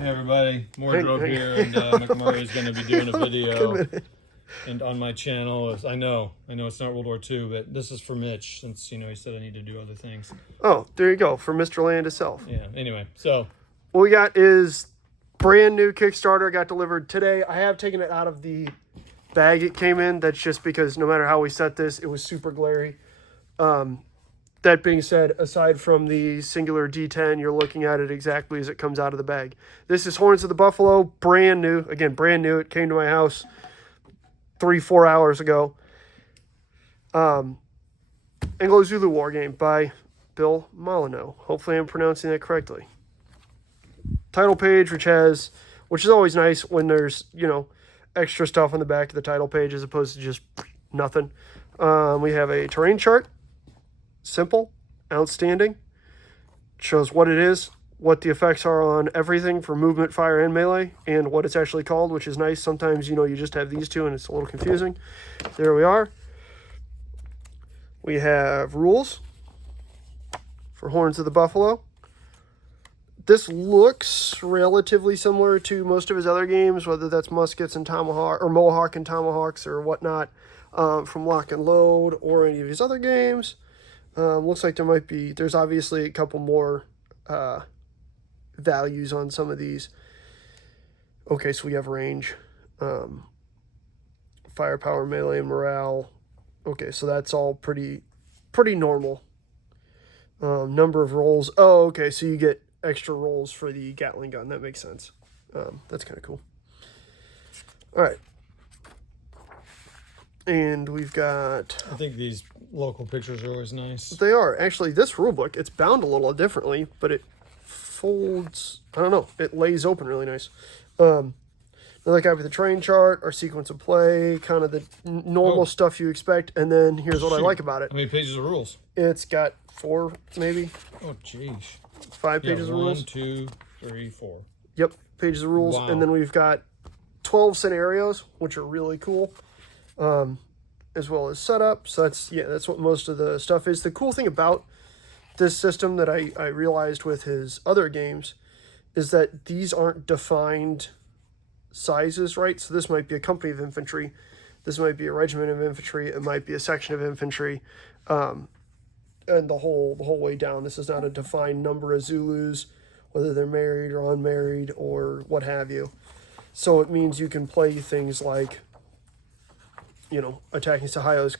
Hey everybody, Wardrobe here, and McMurray is going to be doing a video and on my channel. I know it's not World War II, but this is for Mitch, since he said I need to do other things. Oh, there you go, for Mr. Land itself. Yeah. Anyway, so what we got is brand new Kickstarter. Got delivered today. I have taken it out of the bag it came in. That's just because no matter how we set this, it was super glary. That being said, aside from the singular D10, you're looking at it exactly as it comes out of the bag. This is Horns of the Buffalo, brand new. Again, brand new. It came to my house 3-4 hours ago. Anglo-Zulu War Game by Bill Molyneux. Hopefully I'm pronouncing that correctly. Title page, which is always nice when there's, extra stuff on the back of the title page as opposed to just nothing. We have a terrain chart. Simple, outstanding. Shows what it is, what the effects are on everything for movement, fire, and melee, and what it's actually called, which is nice. Sometimes, you just have these two and it's a little confusing. There we are. We have rules for Horns of the Buffalo. This looks relatively similar to most of his other games, whether that's muskets and tomahawk, or mohawk and tomahawks, or whatnot, from Lock and Load, or any of his other games. Looks like there's obviously a couple more values on some of these. Okay, so we have range, firepower, melee, morale. Okay, so that's all pretty normal. Number of rolls. Oh, okay, so you get extra rolls for the Gatling gun. That makes sense. That's kind of cool. All right. And we've got... I think these local pictures are always nice. They are. Actually, this rulebook, it's bound a little differently, but it folds... I don't know. It lays open really nice. Another copy of the terrain chart, our sequence of play, kind of the normal stuff you expect. And then here's what I like about it. How many pages of rules? It's got 4, maybe. Oh, jeez. 5 pages of rules. 1, 2, 3, 4. Yep, pages of rules. Wow. And then we've got 12 scenarios, which are really cool. As well as setup. So that's what most of the stuff is. The cool thing about this system that I realized with his other games is that these aren't defined sizes, right? So this might be a company of infantry. This might be a regiment of infantry. It might be a section of infantry. And the whole way down. This is not a defined number of Zulus, whether they're married or unmarried or what have you. So it means you can play things like, attacking Sahio's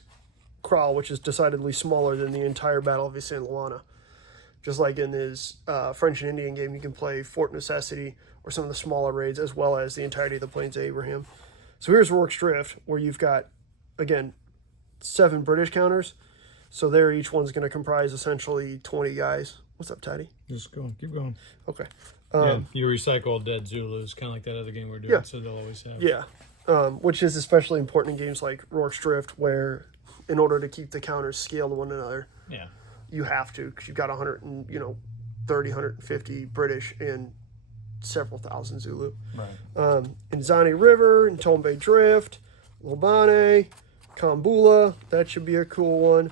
Kraal, which is decidedly smaller than the entire Battle of San Luana. Just like in his French and Indian game, you can play Fort Necessity or some of the smaller raids, as well as the entirety of the Plains of Abraham. So here's Rorke's Drift, where you've got, again, 7 British counters. So there, each one's going to comprise essentially 20 guys. What's up, Teddy? Just go. Keep going. Okay. Yeah, you recycle dead Zulus, kind of like that other game we're doing, Yeah. so they'll always have. Yeah. Which is especially important in games like Rorke's Drift, where in order to keep the counters scaled to one another, you have to, because you've got 150 British and several thousand Zulu. Right. Inzani River, Ntombe Drift, Lobane, Kambula, that should be a cool one.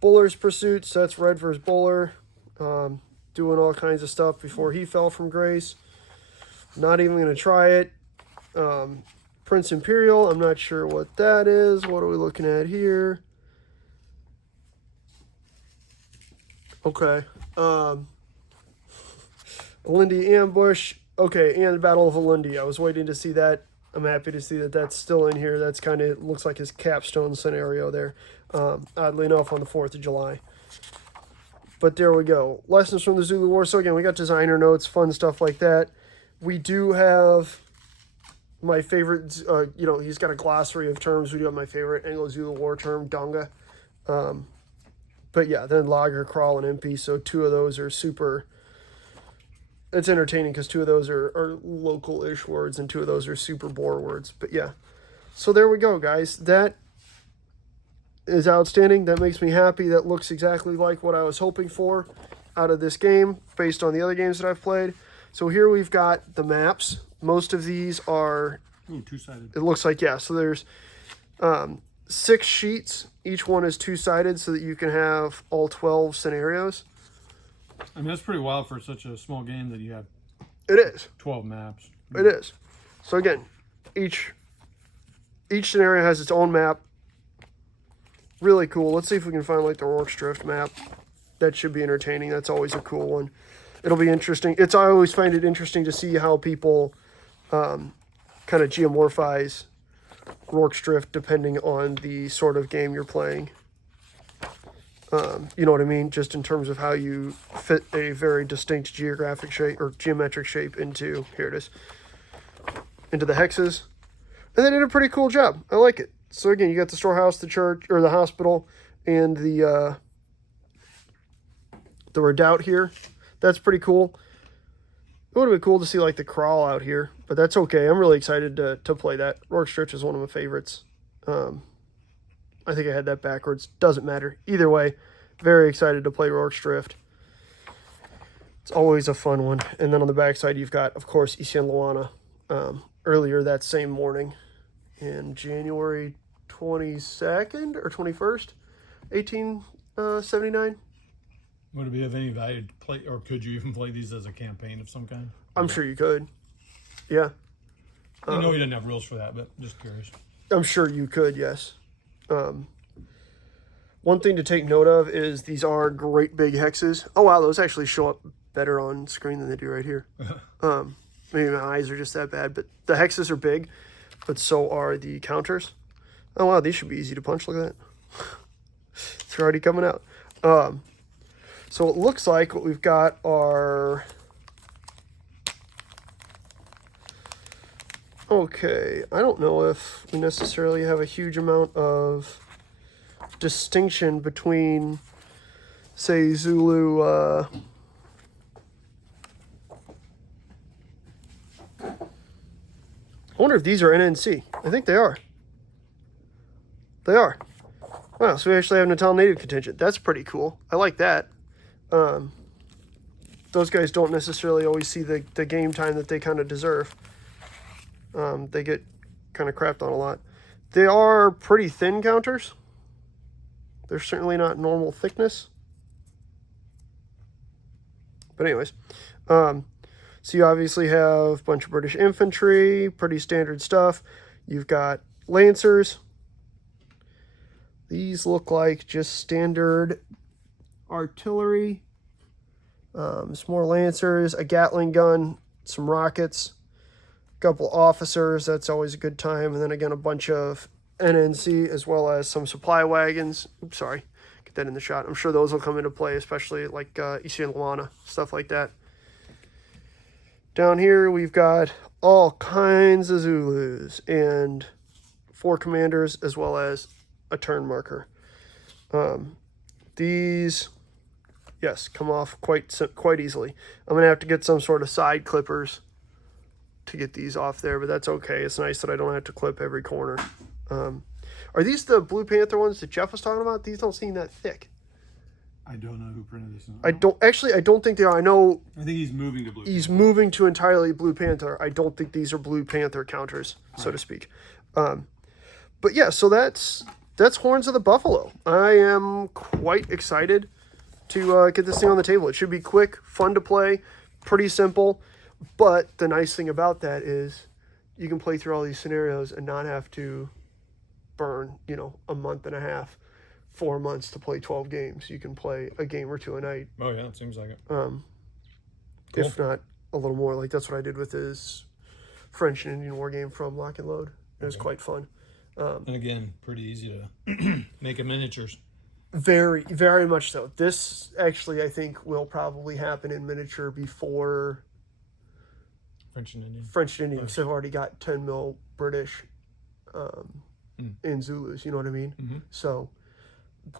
Buller's Pursuit, so that's Red versus Buller, doing all kinds of stuff before he fell from grace. Not even going to try it. Prince Imperial, I'm not sure what that is. What are we looking at here? Okay. Alindi Ambush. Okay, and Battle of Alindi. I was waiting to see that. I'm happy to see that that's still in here. That's kind of looks like his capstone scenario there. Oddly enough, on the 4th of July. But there we go. Lessons from the Zulu War. So again, we got designer notes, fun stuff like that. We do have... my favorite, he's got a glossary of terms. We do have my favorite Anglo-Zulu war term, Donga. But yeah, then Lager, Kraal, and MP. So 2 of those are super... It's entertaining because 2 of those are local-ish words and 2 of those are super Boer words. But yeah. So there we go, guys. That is outstanding. That makes me happy. That looks exactly like what I was hoping for out of this game based on the other games that I've played. So here we've got the maps. Most of these are... Ooh, 2-sided. It looks like, yeah. So there's 6 sheets. Each one is 2-sided so that you can have all 12 scenarios. I mean, that's pretty wild for such a small game that you have It is. 12 maps. It is. So again, each scenario has its own map. Really cool. Let's see if we can find like the Rorke's Drift map. That should be entertaining. That's always a cool one. It'll be interesting. I always find it interesting to see how people kind of geomorphize Rorke's Drift depending on the sort of game you're playing. You know what I mean? Just in terms of how you fit a very distinct geographic shape or geometric shape into, here it is, into the hexes. And they did a pretty cool job. I like it. So again, you got the storehouse, the church, or the hospital, and the redoubt here. That's pretty cool. It would have been cool to see like the crawl out here, but that's okay. I'm really excited to play that. Rorke's Drift is one of my favorites. I think I had that backwards. Doesn't matter. Either way, very excited to play Rorke's Drift. It's always a fun one. And then on the backside, you've got, of course, Isian Luana. Earlier that same morning in January 22nd or 21st, 1879. Would it be of any value to play, or could you even play these as a campaign of some kind? I'm sure you could. Yeah. I know you didn't have rules for that, but just curious. I'm sure you could, yes. One thing to take note of is these are great big hexes. Oh, wow, those actually show up better on screen than they do right here. Maybe my eyes are just that bad, but the hexes are big, but so are the counters. Oh, wow, these should be easy to punch. Look at that. It's already coming out. So it looks like what we've got are... Okay, I don't know if we necessarily have a huge amount of distinction between, say, Zulu... I wonder if these are NNC. I think they are. They are. Wow, so we actually have Natal Native contingent. That's pretty cool. I like that. Those guys don't necessarily always see the game time that they kind of deserve. They get kind of crapped on a lot. They are pretty thin counters. They're certainly not normal thickness. But anyways, so you obviously have a bunch of British infantry, pretty standard stuff. You've got Lancers. These look like just standard artillery. Some more Lancers, a Gatling gun, some rockets, a couple officers. That's always a good time. And then again, a bunch of NNC as well as some supply wagons. Oops, sorry. Get that in the shot. I'm sure those will come into play, especially like Isian Luana, stuff like that. Down here, we've got all kinds of Zulus and 4 commanders as well as a turn marker. These, yes, come off quite easily. I'm going to have to get some sort of side clippers to get these off there, but that's okay. It's nice that I don't have to clip every corner. Are these the Blue Panther ones that Jeff was talking about? These don't seem that thick. I don't know who printed these. I don't think they are. I know. I think he's moving to Blue Panther. He's moving to entirely Blue Panther. I don't think these are Blue Panther counters, so to speak. But yeah, so that's Horns of the Buffalo. I am quite excited to get this thing on the table. It should be quick, fun to play, pretty simple. But the nice thing about that is you can play through all these scenarios and not have to burn, a month and a half, 4 months to play 12 games. You can play a game or two a night. Oh yeah, it seems like it. Cool. If not a little more. Like that's what I did with his French and Indian war game from Lock and Load. It was quite fun. And again, pretty easy to make in miniatures. Very, very much so. This actually, I think, will probably happen in miniature before French and Indian. French and Indian. Because I've already got 10 mil British in Zulus. You know what I mean? Mm-hmm. So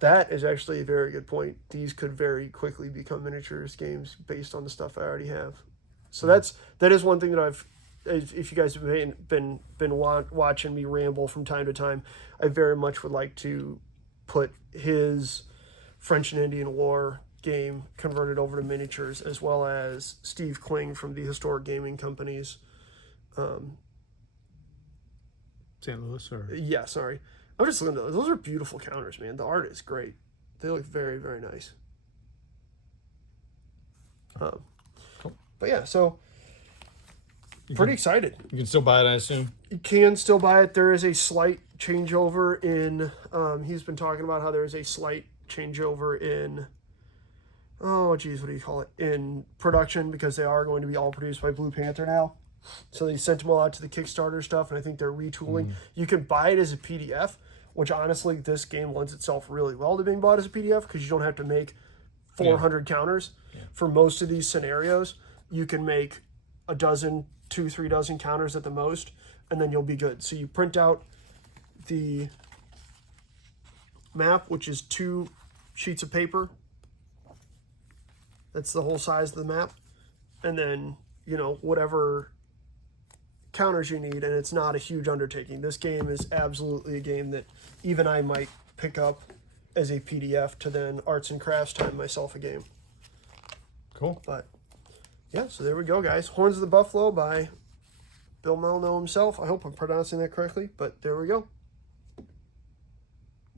that is actually a very good point. These could very quickly become miniatures games based on the stuff I already have. So that is one thing that if you guys have been watching me ramble from time to time, I very much would like to put his French and Indian War game converted over to miniatures, as well as Steve Kling from the Historic Gaming Companies. St. Louis, or yeah, sorry. I'm just looking at those. Those are beautiful counters, man. The art is great. They look very, very nice. Cool. But yeah, so pretty excited. You can still buy it, I assume. You can still buy it. There is a slight changeover in. He's been talking about how there is a slight changeover in. Oh, geez, what do you call it? In production, because they are going to be all produced by Blue Panther now. So they sent them all out to the Kickstarter stuff, and I think they're retooling. You can buy it as a PDF, which honestly, this game lends itself really well to being bought as a PDF because you don't have to make 400 counters. For most of these scenarios, you can make a dozen, 2-3 dozen counters at the most, and then you'll be good. So you print out the map, which is 2 sheets of paper. That's the whole size of the map. And then, you know, whatever counters you need, and it's not a huge undertaking. This game is absolutely a game that even I might pick up as a PDF to then arts and crafts time myself a game. Cool. But yeah, so there we go, guys. Horns of the Buffalo by Bill Melno himself. I hope I'm pronouncing that correctly, but there we go.